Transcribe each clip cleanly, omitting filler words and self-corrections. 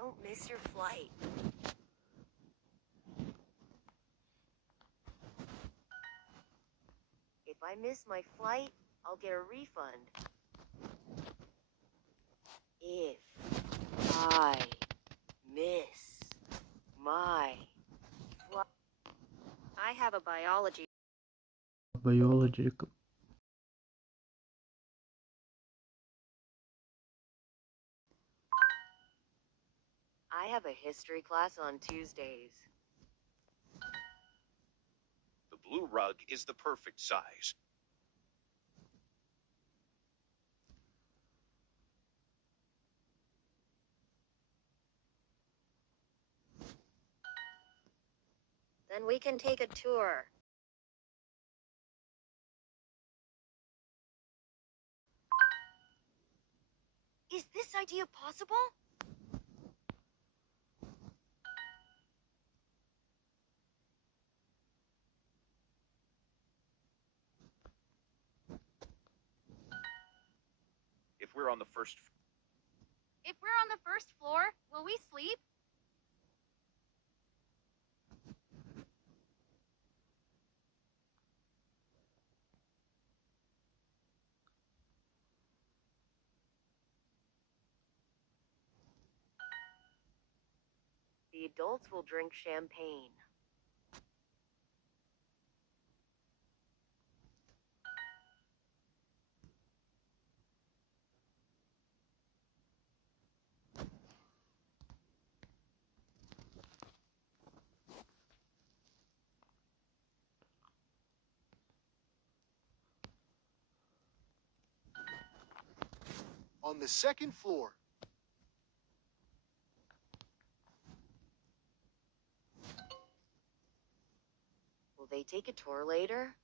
Don't miss your flight. If I miss my flight, I'll get a refund. If I miss my flight. I have a biology. I have a history class on Tuesdays. The blue rug is the perfect size. Then we can take a tour. Is this idea possible? If we're on the first floor, will we sleep? The adults will drink champagne. On the second floor. Will they take a tour later?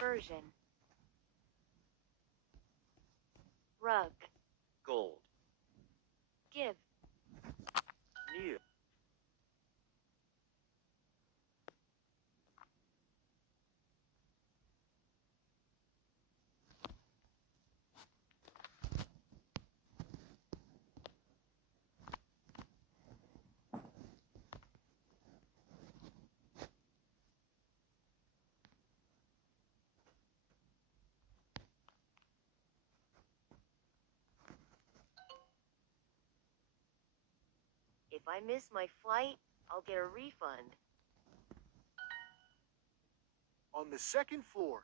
Version. Rug. gold. Give. New. If I miss my flight, I'll get a refund. On the second floor.